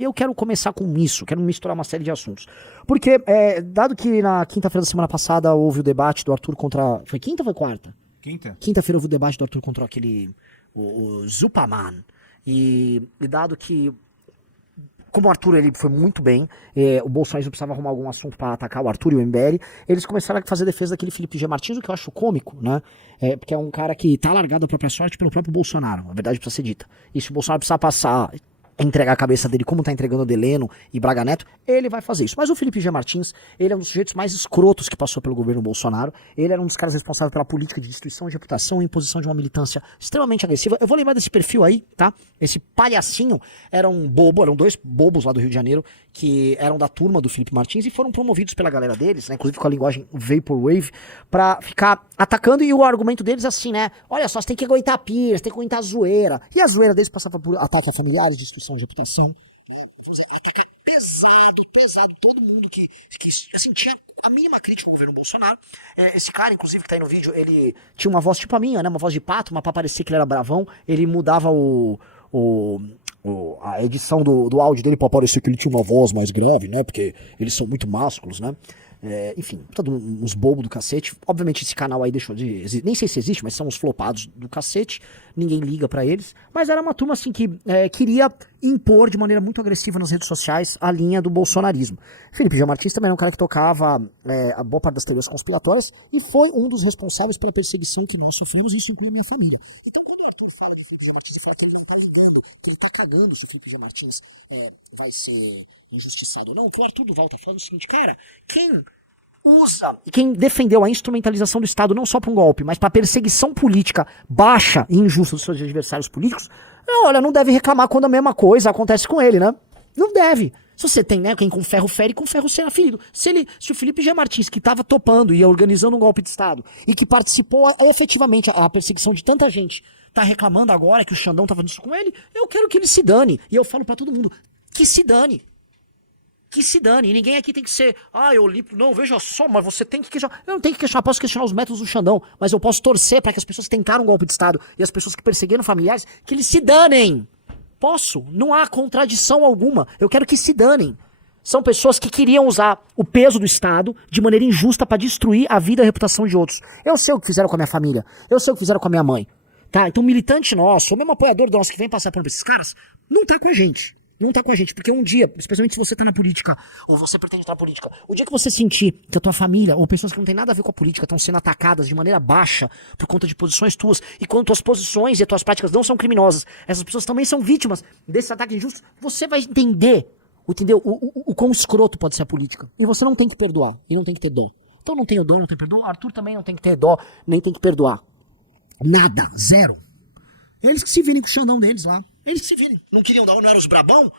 Eu quero começar com isso, quero misturar uma série de assuntos. Porque, dado que na quinta-feira da semana passada houve o debate do Arthur contra... Foi quinta ou foi quarta? Quinta. Quinta-feira houve o debate do Arthur contra aquele... O Zupaman. E dado que... Como o Arthur ele foi muito bem, o Bolsonaro precisava arrumar algum assunto para atacar o Arthur e o MBL, eles começaram a fazer defesa daquele Felipe G. Martins, o que eu acho cômico, né? Porque é um cara que tá largado à própria sorte pelo próprio Bolsonaro, a verdade precisa ser dita. E se o Bolsonaro precisar passar... entregar a cabeça dele como tá entregando o Deleno e Braga Neto, ele vai fazer isso. Mas o Felipe G. Martins, ele é um dos sujeitos mais escrotos que passou pelo governo Bolsonaro, ele era um dos caras responsáveis pela política de destruição de reputação e imposição de uma militância extremamente agressiva. Eu vou lembrar desse perfil aí, tá? Esse palhacinho era um bobo, eram dois bobos lá do Rio de Janeiro, que eram da turma do Felipe Martins e foram promovidos pela galera deles, né? Inclusive com a linguagem Vaporwave, pra ficar atacando, e o argumento deles assim, né? Olha só, você tem que aguentar a pira, você tem que aguentar a zoeira. E a zoeira deles passava por ataque a familiares, destruição de reputação, ataque pesado, todo mundo que assim, tinha a mínima crítica ao governo Bolsonaro. Esse cara, inclusive, que tá aí no vídeo, ele tinha uma voz tipo a minha, né? Uma voz de pato, mas pra parecer que ele era bravão, ele mudava a edição do áudio dele pra parecer que ele tinha uma voz mais grave, né? Porque eles são muito másculos, né? Enfim, todos uns bobos do cacete. Obviamente esse canal aí deixou de existir, nem sei se existe, mas são uns flopados do cacete, ninguém liga pra eles, mas era uma turma assim que queria impor de maneira muito agressiva nas redes sociais a linha do bolsonarismo. Felipe G. Martins também era um cara que tocava a boa parte das teorias conspiratórias e foi um dos responsáveis pela perseguição que nós sofremos, isso inclui a minha família. Então quando o Arthur fala de Felipe G. Martins, ele fala que ele não tá ligando, que ele tá cagando se o Felipe G. Martins vai ser injustiçado ou não, que o Arthur Duval tá falando o seguinte, cara, quem defendeu a instrumentalização do Estado não só para um golpe, mas para perseguição política baixa e injusta dos seus adversários políticos, olha, não deve reclamar quando a mesma coisa acontece com ele, né? Não deve. Se você tem, né, quem com ferro fere, com ferro será ferido. Se o Felipe G. Martins, que estava topando e organizando um golpe de Estado, e que participou efetivamente a perseguição de tanta gente, tá reclamando agora que o Xandão tá fazendo isso com ele, eu quero que ele se dane. E eu falo para todo mundo, que se dane. Que se dane, e ninguém aqui tem que ser, eu li, não, veja só, mas você tem que questionar. Eu não tenho que questionar, posso questionar os métodos do Xandão, mas eu posso torcer para que as pessoas que tentaram um golpe de Estado e as pessoas que perseguiram familiares, que eles se danem. Posso, não há contradição alguma, eu quero que se danem. São pessoas que queriam usar o peso do Estado de maneira injusta para destruir a vida e a reputação de outros. Eu sei o que fizeram com a minha família, eu sei o que fizeram com a minha mãe, tá? Então militante nosso, ou mesmo apoiador nosso que vem passar por esses caras, não tá com a gente. Não tá com a gente, porque um dia, especialmente se você tá na política, ou você pretende estar na política, o dia que você sentir que a tua família, ou pessoas que não tem nada a ver com a política, estão sendo atacadas de maneira baixa por conta de posições tuas, e quando tuas posições e as tuas práticas não são criminosas, essas pessoas também são vítimas desse ataque injusto, você vai entender, entendeu? O quão escroto pode ser a política. E você não tem que perdoar, e não tem que ter dó. Então não tenho dó, não tenho perdão. O Arthur também não tem que ter dó, nem tem que perdoar. Nada, zero. Eles que se virem com o Xandão deles lá. Eles que se virem. Não queriam dar, não eram os brabão?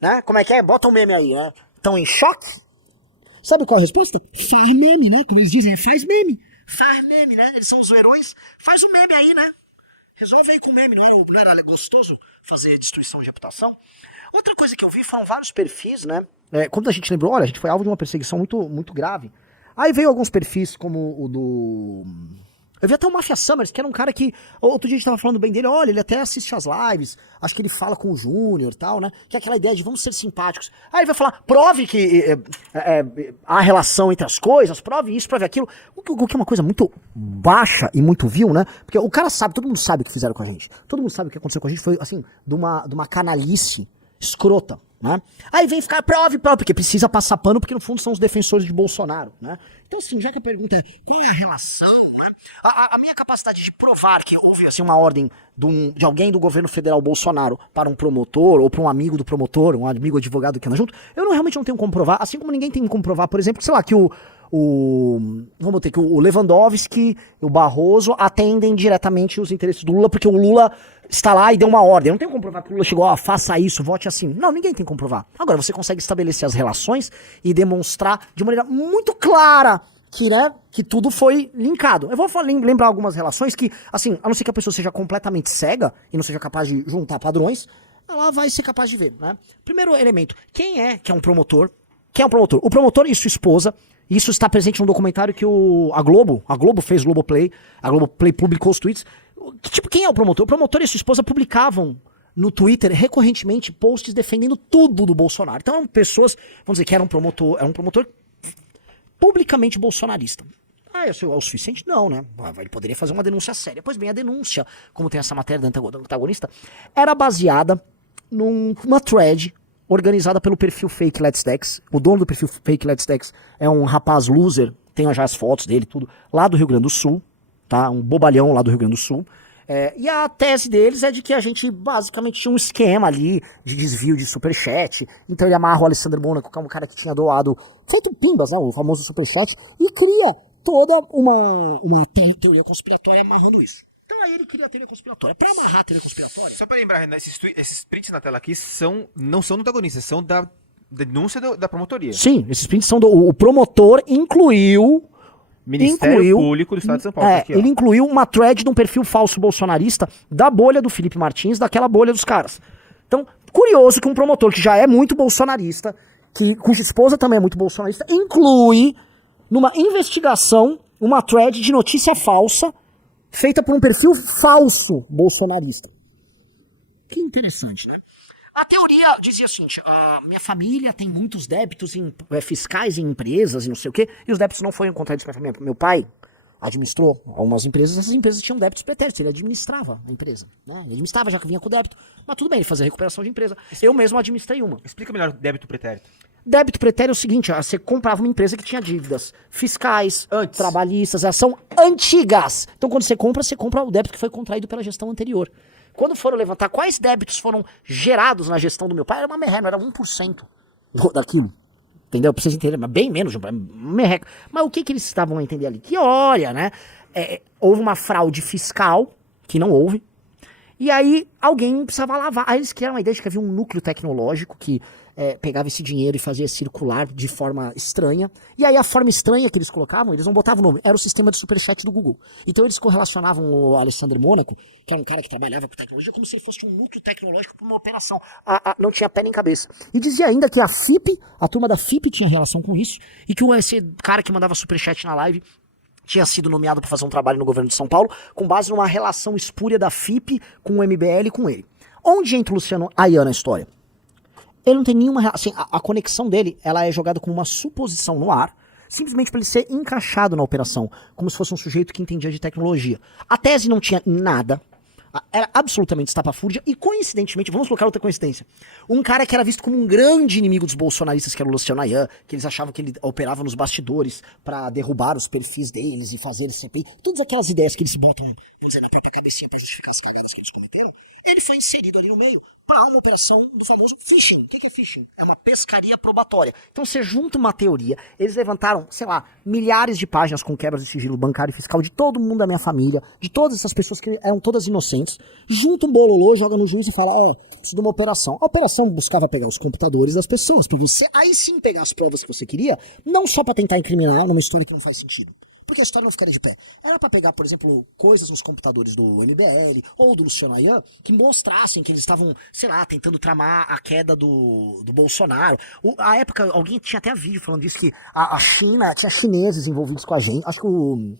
Né? Como é que é? Bota um meme aí, né? Estão em choque? Sabe qual é a resposta? Faz meme, né? Como eles dizem, faz meme. Faz meme, né? Eles são os heróis. Faz um meme aí, né? Resolve aí com meme, não era gostoso fazer destruição de reputação? Outra coisa que eu vi foram vários perfis, né? Quando a gente lembrou, olha, a gente foi alvo de uma perseguição muito, muito grave. Aí veio alguns perfis como o do... Eu vi até o Mafia Summers, que era um cara que... Outro dia a gente tava falando bem dele, olha, ele até assiste as lives, acho que ele fala com o Júnior e tal, né? Que é aquela ideia de vamos ser simpáticos. Aí ele vai falar, prove que há relação entre as coisas, prove isso, prove aquilo. O que é uma coisa muito baixa e muito vil, né? Porque o cara sabe, todo mundo sabe o que fizeram com a gente. Todo mundo sabe o que aconteceu com a gente, foi assim, de uma canalice escrota, né? Aí vem ficar prove, porque precisa passar pano, porque no fundo são os defensores de Bolsonaro, né? Então assim, já que a pergunta é qual é a relação, né? A minha capacidade de provar que houve assim uma ordem de alguém do governo federal Bolsonaro para um promotor, ou para um amigo do promotor, um amigo advogado que anda junto, eu realmente não tenho como provar, assim como ninguém tem como provar, por exemplo, sei lá, que vamos ter que o Lewandowski e o Barroso atendem diretamente os interesses do Lula, porque o Lula está lá e deu uma ordem. Eu não tenho como provar que o Lula chegou, faça isso, vote assim. Não, ninguém tem como provar. Agora, você consegue estabelecer as relações e demonstrar de maneira muito clara que, né, que tudo foi linkado. Eu vou lembrar algumas relações que, assim, a não ser que a pessoa seja completamente cega e não seja capaz de juntar padrões, ela vai ser capaz de ver, né? Primeiro elemento, quem é que é um promotor? Quem é um promotor? O promotor e sua esposa. Isso está presente no documentário que a Globo fez, a Globoplay publicou os tweets. Tipo, quem é o promotor? O promotor e sua esposa publicavam no Twitter, recorrentemente, posts defendendo tudo do Bolsonaro. Então eram pessoas, vamos dizer, que era um promotor publicamente bolsonarista. Ah, é o suficiente? Não, né? Ele poderia fazer uma denúncia séria. Pois bem, a denúncia, como tem essa matéria da antagonista, era baseada numa thread organizada pelo perfil Fake Let's Dex. O dono do perfil Fake Let's Dex é um rapaz loser, tenho já as fotos dele, tudo, lá do Rio Grande do Sul, tá? Um bobalhão lá do Rio Grande do Sul. E a tese deles é de que a gente basicamente tinha um esquema ali de desvio de superchat. Então ele amarra o Alessandro Mônaco, que é um cara que tinha doado, feito pimbas, né? O famoso superchat, e cria toda uma teoria conspiratória amarrando isso. Então aí ele cria a teoria conspiratória. Pra amarrar a teoria conspiratória... Só pra lembrar, Renan, esses prints na tela aqui não são do antagonista, são da denúncia da promotoria. Sim, esses prints são o promotor incluiu... Ministério Público do Estado de São Paulo. Aqui, ele incluiu uma thread de um perfil falso bolsonarista da bolha do Felipe Martins, daquela bolha dos caras. Então, curioso que um promotor que já é muito bolsonarista, cuja esposa também é muito bolsonarista, inclui numa investigação uma thread de notícia falsa feita por um perfil falso bolsonarista. Que interessante, né? A teoria dizia o seguinte, minha família tem muitos débitos fiscais em empresas e não sei o quê, e os débitos não foram contraídos pra família. Meu pai administrou algumas empresas, essas empresas tinham débitos pretéritos, ele administrava a empresa, né? Ele administrava já que vinha com débito, mas tudo bem, ele fazia recuperação de empresa. Eu mesmo administrei uma. Explica melhor débito pretérito. Débito pretérito é o seguinte, você comprava uma empresa que tinha dívidas fiscais, trabalhistas, elas são antigas. Então quando você compra o débito que foi contraído pela gestão anterior. Quando foram levantar quais débitos foram gerados na gestão do meu pai, era uma merreca, era 1% daquilo. Entendeu? Pra vocês entenderem, mas bem menos, merreca. Mas o que eles estavam a entender ali? Que olha, né? Houve uma fraude fiscal, que não houve, e aí alguém precisava lavar. Aí eles criaram uma ideia de que havia um núcleo tecnológico que pegava esse dinheiro e fazia circular de forma estranha. E aí a forma estranha que eles colocavam, eles não botavam o nome, era o sistema de superchat do Google. Então eles correlacionavam o Alessandro Mônaco, que era um cara que trabalhava com tecnologia, como se ele fosse um núcleo tecnológico para uma operação. Não tinha pé nem cabeça. E dizia ainda que a turma da FIP tinha relação com isso, e que esse cara que mandava superchat na live tinha sido nomeado para fazer um trabalho no governo de São Paulo, com base numa relação espúria da FIP com o MBL e com ele. Onde entra o Luciano Ayan na história? Ele não tem nenhuma... Assim, a conexão dele, ela é jogada como uma suposição no ar, simplesmente para ele ser encaixado na operação, como se fosse um sujeito que entendia de tecnologia. A tese não tinha nada, era absolutamente estapafúrdia, e coincidentemente, vamos colocar outra coincidência, um cara que era visto como um grande inimigo dos bolsonaristas, que era o Luciano Ayan, que eles achavam que ele operava nos bastidores para derrubar os perfis deles e fazer CPI, todas aquelas ideias que eles botam, por dizer, na própria cabecinha para justificar as cagadas que eles cometeram, ele foi inserido ali no meio para uma operação do famoso phishing. O que é phishing? É uma pescaria probatória. Então você junta uma teoria, eles levantaram, sei lá, milhares de páginas com quebras de sigilo bancário e fiscal de todo mundo da minha família, de todas essas pessoas que eram todas inocentes, junta um bololô, joga no juiz e fala, preciso de uma operação. A operação buscava pegar os computadores das pessoas, para você aí sim pegar as provas que você queria, não só para tentar incriminar numa história que não faz sentido. Porque a história não ficaria de pé. Era pra pegar, por exemplo, coisas nos computadores do MBL ou do Luciano Ayan que mostrassem que eles estavam, sei lá, tentando tramar a queda do Bolsonaro. A época, alguém tinha até vídeo falando disso, que a China, tinha chineses envolvidos com a gente. Acho que o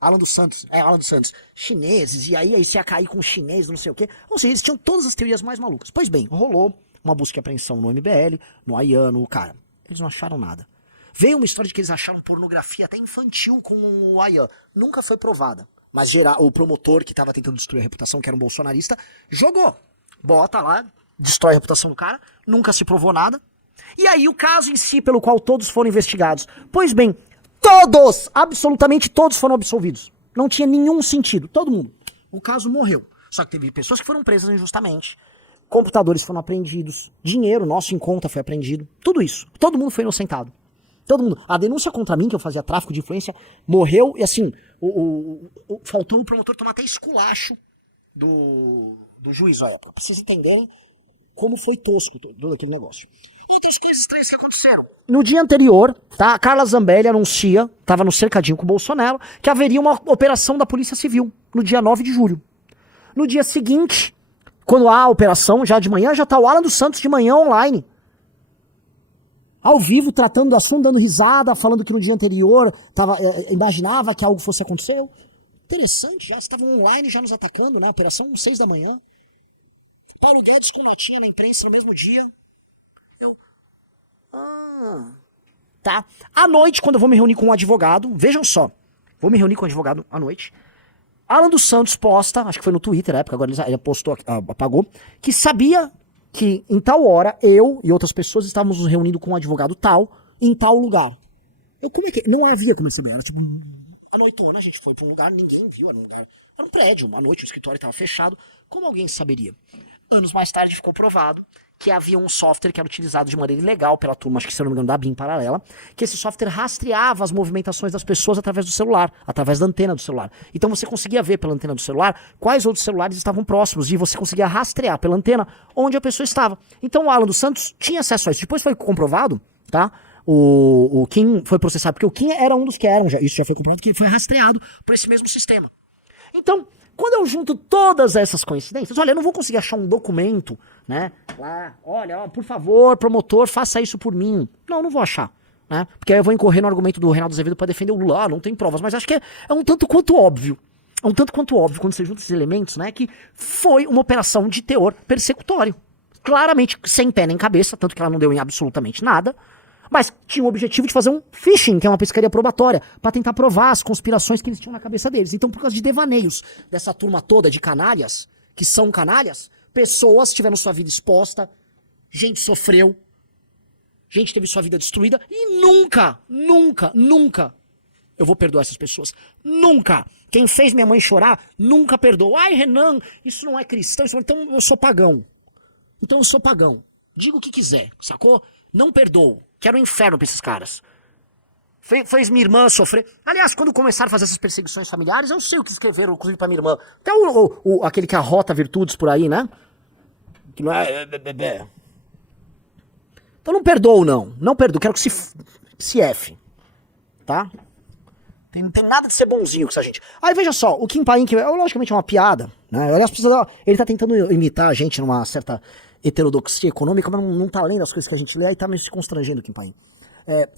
Alan dos Santos, chineses, e aí você ia cair com chinês, não sei o quê. Ou seja, eles tinham todas as teorias mais malucas. Pois bem, rolou uma busca e apreensão no MBL, no Ayan, no cara. Eles não acharam nada. Veio uma história de que eles acharam pornografia até infantil com o Ayan. Nunca foi provada. Mas o promotor que estava tentando destruir a reputação, que era um bolsonarista, jogou. Bota lá, destrói a reputação do cara, nunca se provou nada. E aí o caso em si, pelo qual todos foram investigados. Pois bem, todos, absolutamente todos foram absolvidos. Não tinha nenhum sentido, todo mundo. O caso morreu. Só que teve pessoas que foram presas injustamente. Computadores foram apreendidos. Dinheiro nosso em conta foi apreendido. Tudo isso. Todo mundo foi inocentado. Todo mundo. A denúncia contra mim, que eu fazia tráfico de influência, morreu e assim, faltou o promotor tomar até esculacho do juiz. Olha, pra vocês entenderem como foi tosco todo aquele negócio. Outras coisas estranhas que aconteceram. No dia anterior, tá, a Carla Zambelli anuncia, tava no cercadinho com o Bolsonaro, que haveria uma operação da Polícia Civil, no dia 9 de julho. No dia seguinte, quando há a operação, já de manhã, já tá o Alan dos Santos de manhã online. Ao vivo, tratando do assunto, dando risada, falando que no dia anterior imaginava que algo fosse acontecer. Interessante, já estavam online, já nos atacando, na operação 6 da manhã. Paulo Guedes com notinha na imprensa no mesmo dia. Tá. À noite, quando eu vou me reunir com um advogado, vejam só, vou me reunir com um advogado à noite. Alan dos Santos posta, acho que foi no Twitter na época, agora ele postou, apagou, que sabia que em tal hora eu e outras pessoas estávamos nos reunindo com um advogado tal, em tal lugar. Eu, como é que? Não havia como saber, era tipo, à noitona a gente foi pra um lugar, ninguém viu, era um prédio, uma noite o escritório estava fechado, como alguém saberia? Anos mais tarde ficou provado que havia um software que era utilizado de maneira ilegal pela turma, acho que se eu não me engano da BIM paralela, que esse software rastreava as movimentações das pessoas através do celular, através da antena do celular. Então você conseguia ver pela antena do celular quais outros celulares estavam próximos e você conseguia rastrear pela antena onde a pessoa estava. Então o Alan dos Santos tinha acesso a isso. Depois foi comprovado, tá? O Kim foi processado, porque o Kim era um dos que eram, isso já foi comprovado, que foi rastreado por esse mesmo sistema. Então, quando eu junto todas essas coincidências, olha, eu não vou conseguir achar um documento, né? Lá, olha, ó, por favor, promotor, faça isso por mim. Não vou achar, né? Porque aí eu vou incorrer no argumento do Reinaldo Azevedo para defender o Lula. Ah, não tem provas, mas acho que é um tanto quanto óbvio. É um tanto quanto óbvio quando você junta esses elementos, né? Que foi uma operação de teor persecutório. Claramente, sem pé nem cabeça, tanto que ela não deu em absolutamente nada. Mas tinha o objetivo de fazer um phishing, que é uma pescaria probatória, para tentar provar as conspirações que eles tinham na cabeça deles. Então, por causa de devaneios dessa turma toda de canalhas, que são canalhas, pessoas tiveram sua vida exposta, gente sofreu, gente teve sua vida destruída, e nunca eu vou perdoar essas pessoas. Nunca! Quem fez minha mãe chorar, nunca perdoou. Ai, Renan, isso não é cristão, então eu sou pagão. Então eu sou pagão. Diga o que quiser, sacou? Não perdoo. Quero um inferno pra esses caras. Fez minha irmã sofrer. Aliás, quando começaram a fazer essas perseguições familiares, eu sei o que escreveram, inclusive pra minha irmã. Até aquele que arrota virtudes por aí, né? Que não é... Então não perdoo, não. Não perdoo. Quero que se F. Tá? Não tem nada de ser bonzinho com essa gente. Aí veja só, o Kim Paim, que logicamente é uma piada, né? Aliás, ele tá tentando imitar a gente numa certa heterodoxia econômica, mas não tá lendo as coisas que a gente lê, aí tá me constrangendo, Kim Paim.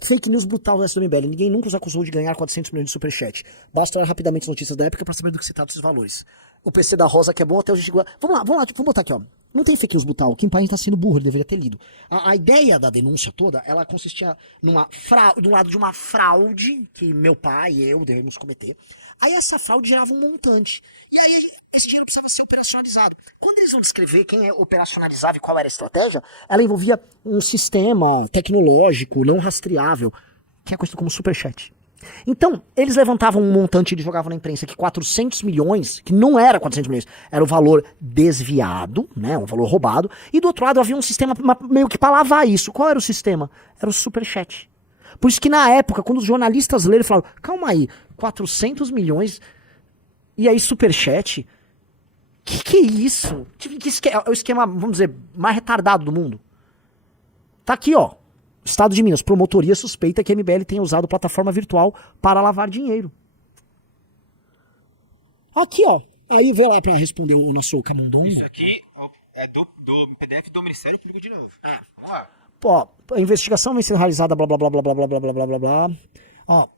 Fake news brutal do SMBL. Ninguém nunca os acusou de ganhar 400 milhões de superchat. Basta olhar rapidamente as notícias da época pra saber do que se trata esses valores. O PC da Rosa, que é bom, até hoje... Vamos lá, vamos botar aqui, ó. Não tem fake news brutal. O Kim Paim tá sendo burro, ele deveria ter lido. A ideia da denúncia toda, ela consistia do lado de uma fraude que meu pai e eu devemos cometer. Aí essa fraude gerava um montante. E aí esse dinheiro precisava ser operacionalizado. Quando eles vão descrever quem operacionalizava e qual era a estratégia, ela envolvia um sistema tecnológico não rastreável, que é conhecido como superchat. Então, eles levantavam um montante e jogavam na imprensa que 400 milhões, que não era 400 milhões, era o valor desviado, né, um valor roubado, e do outro lado havia um sistema meio que para lavar isso. Qual era o sistema? Era o superchat. Por isso que na época, quando os jornalistas leram, falaram, calma aí, 400 milhões, e aí superchat? Que é isso? É o esquema, vamos dizer, mais retardado do mundo. Tá aqui, ó. Estado de Minas, promotoria suspeita que a MBL tenha usado plataforma virtual para lavar dinheiro. Aqui, ó. Aí vê lá pra responder o nosso camundongo. Isso aqui é do PDF do Ministério Público de novo. Vamos lá. Pô, a investigação vem sendo realizada, blá, blá, blá, blá, blá, blá, blá, blá, blá, blá. Ó.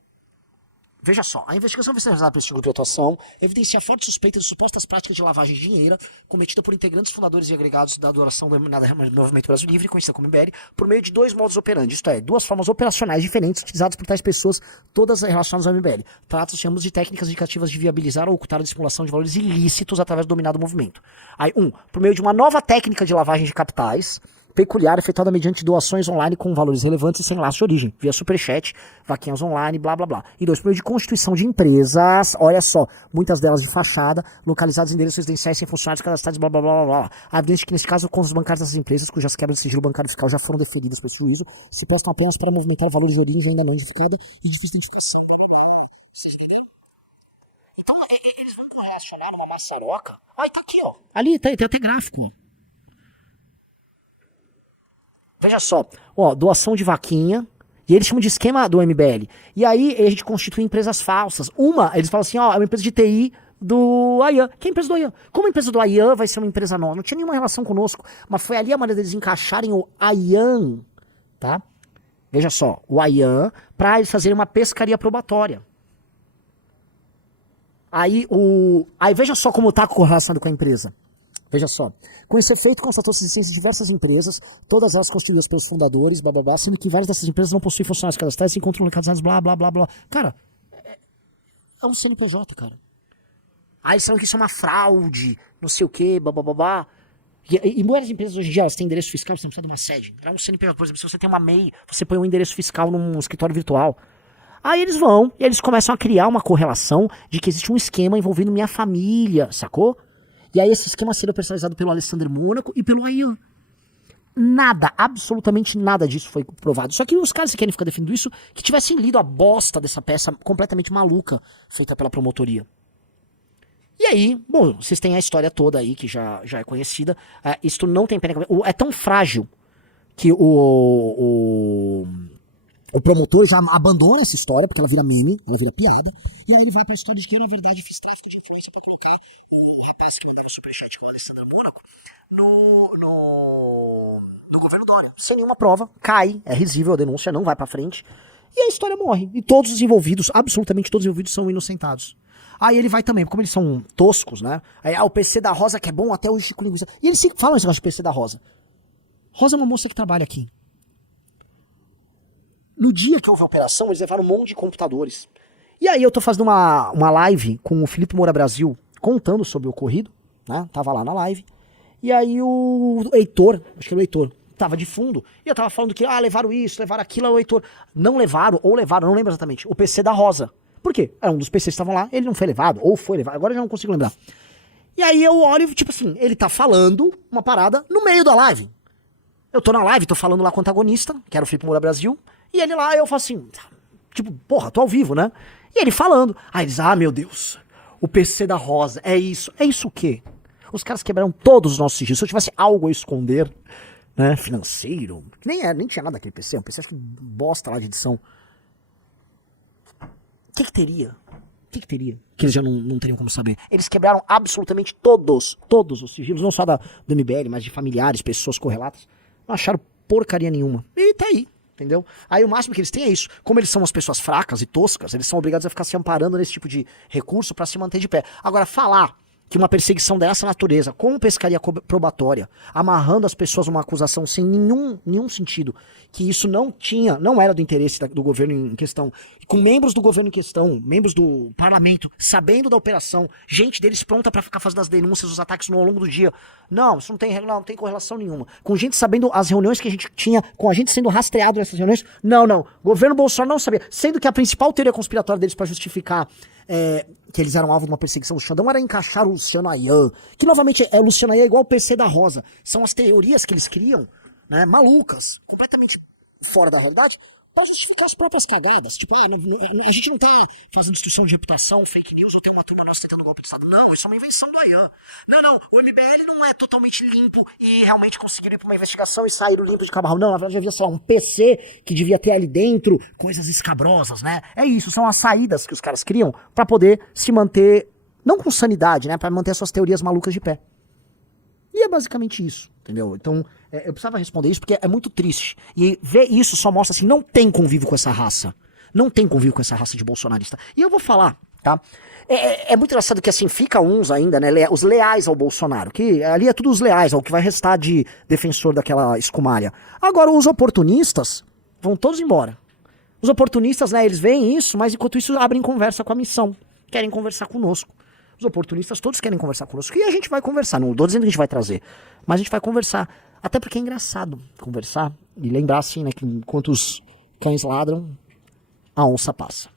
Veja só, a investigação vai ser realizada por esse grupo de atuação, evidencia forte suspeita de supostas práticas de lavagem de dinheiro cometida por integrantes fundadores e agregados da adoração do Movimento Brasil Livre, conhecida como MBL, por meio de dois modos operandi, isto é, duas formas operacionais diferentes utilizadas por tais pessoas, todas relacionadas ao MBL. Trata-se ambos de técnicas indicativas de viabilizar ou ocultar a dissimulação de valores ilícitos através do dominado movimento. Aí, por meio de uma nova técnica de lavagem de capitais, peculiar, efetuada mediante doações online com valores relevantes e sem laço de origem, via superchat, vaquinhas online, blá blá blá. E 2, por meio de constituição de empresas, olha só, muitas delas de fachada, localizadas em endereços residenciais sem funcionários cadastrados, blá blá blá blá. Há evidência que nesse caso, contas bancários dessas empresas, cujas quebras de sigilo bancário fiscal já foram deferidas por esse juízo, se prestam apenas para movimentar valores de origem ainda não identificada e difícil identificação. Então, eles vão reacionar uma maçaroca. Aí tá aqui, ó. Ali, tem até gráfico, ó. Veja só, ó, doação de vaquinha, e eles chamam de esquema do MBL. E aí a gente constitui empresas falsas. Eles falam assim, ó, é uma empresa de TI do Ayan. Que é a empresa do Ayan? Como a empresa do Ayan vai ser uma empresa nova? Não tinha nenhuma relação conosco, mas foi ali a maneira deles encaixarem o Ayan, tá? Veja só, o Ayan, pra eles fazerem uma pescaria probatória. Aí veja só como tá correlacionado com a empresa. Veja só. Com esse efeito, constatou-se a existência de diversas empresas, todas elas constituídas pelos fundadores, blá blá blá, sendo que várias dessas empresas não possuem funcionários cadastrais, se encontram localizados, blá blá blá blá. Cara, é um CNPJ, cara. Aí eles falam que isso é uma fraude, não sei o que, blá blá blá blá. E muitas empresas hoje em dia, elas têm endereço fiscal, você não precisa de uma sede. É um CNPJ, por exemplo, se você tem uma MEI, você põe um endereço fiscal num escritório virtual. Aí eles vão e eles começam a criar uma correlação de que existe um esquema envolvendo minha família, sacou? E aí esse esquema seria personalizado pelo Alessandro Mônaco e pelo Ayan. Nada, absolutamente nada disso foi provado. Só que os caras que querem ficar defendendo isso, que tivessem lido a bosta dessa peça completamente maluca feita pela promotoria. E aí, bom, vocês têm a história toda aí, que já é conhecida. Isto não tem pena. É tão frágil que o promotor já abandona essa história, porque ela vira meme, ela vira piada. E aí ele vai pra história de que eu, na verdade, fiz tráfico de influência pra colocar o rapaz que mandava o superchat com o Alessandro Mônaco no governo Dória. Sem nenhuma prova, cai, é risível a denúncia, não vai pra frente. E a história morre. E todos os envolvidos, absolutamente todos os envolvidos, são inocentados. Aí ele vai também, como eles são toscos, né? Aí, o PC da Rosa que é bom, até hoje Chico Linguiça. E eles falam esse negócio de PC da Rosa. Rosa é uma moça que trabalha aqui. No dia que houve a operação, eles levaram um monte de computadores. E aí eu tô fazendo uma live com o Felipe Moura Brasil, contando sobre o ocorrido, né? Tava lá na live. E aí o Heitor, acho que era o Heitor, tava de fundo. E eu tava falando que, levaram isso, levaram aquilo, o Heitor. Não levaram, ou levaram, não lembro exatamente, o PC da Rosa. Por quê? Era um dos PCs que estavam lá, ele não foi levado, ou foi levado, agora eu já não consigo lembrar. E aí eu olho, tipo assim, ele tá falando uma parada no meio da live. Eu tô na live, tô falando lá com o antagonista, que era o Felipe Moura Brasil, e ele lá, eu falo assim, tipo, porra, tô ao vivo, né? E ele falando. Aí eles, meu Deus, o PC da Rosa, é isso. É isso o quê? Os caras quebraram todos os nossos sigilos. Se eu tivesse algo a esconder, né, financeiro, que nem tinha nada daquele PC, um PC acho que bosta lá de edição. O que teria? O que teria? Que eles já não teriam como saber. Eles quebraram absolutamente todos os sigilos, não só do MBL, mas de familiares, pessoas correlatas. Não acharam porcaria nenhuma. E tá aí, entendeu? Aí o máximo que eles têm é isso. Como eles são umas pessoas fracas e toscas, eles são obrigados a ficar se amparando nesse tipo de recurso pra se manter de pé. Agora, falar que uma perseguição dessa natureza, com pescaria probatória, amarrando as pessoas numa acusação sem nenhum sentido, que isso não era do interesse do governo em questão, com membros do governo em questão, membros do parlamento, sabendo da operação, gente deles pronta pra ficar fazendo as denúncias, os ataques ao longo do dia. Não, isso não tem correlação nenhuma. Com gente sabendo as reuniões que a gente tinha, com a gente sendo rastreado nessas reuniões, não. Governo Bolsonaro não sabia. Sendo que a principal teoria conspiratória deles pra justificar que eles eram alvo de uma perseguição do Xandão era encaixar o Luciano Ayan, que novamente o Luciano Ayan é igual o PC da Rosa. São as teorias que eles criam, né, malucas, completamente fora da realidade, pra justificar as próprias cagadas. Tipo, a gente não tá fazendo destruição de reputação, fake news, ou tem uma turma nossa tentando golpe de Estado. Não, isso é uma invenção do Ayan. Não, o MBL não é totalmente limpo e realmente conseguiram ir pra uma investigação e saíram limpo de camarão. Não, na verdade havia, sei lá, um PC que devia ter ali dentro coisas escabrosas, né? É isso, são as saídas que os caras criam pra poder se manter, não com sanidade, né? Pra manter as suas teorias malucas de pé. E é basicamente isso, entendeu? Então, eu precisava responder isso porque é muito triste. E ver isso só mostra assim, não tem convívio com essa raça. Não tem convívio com essa raça de bolsonarista. E eu vou falar, tá? É muito engraçado que assim, fica uns ainda, né, os leais ao Bolsonaro, que ali é tudo os leais, ao que vai restar de defensor daquela escumalha. Agora, os oportunistas vão todos embora. Os oportunistas, né, eles veem isso, mas enquanto isso abrem conversa com a missão. Querem conversar conosco. Os oportunistas todos querem conversar conosco. E a gente vai conversar. Não tô dizendo que a gente vai trazer. Mas a gente vai conversar. Até porque é engraçado conversar. E lembrar assim, né, que enquanto os cães ladram, a onça passa.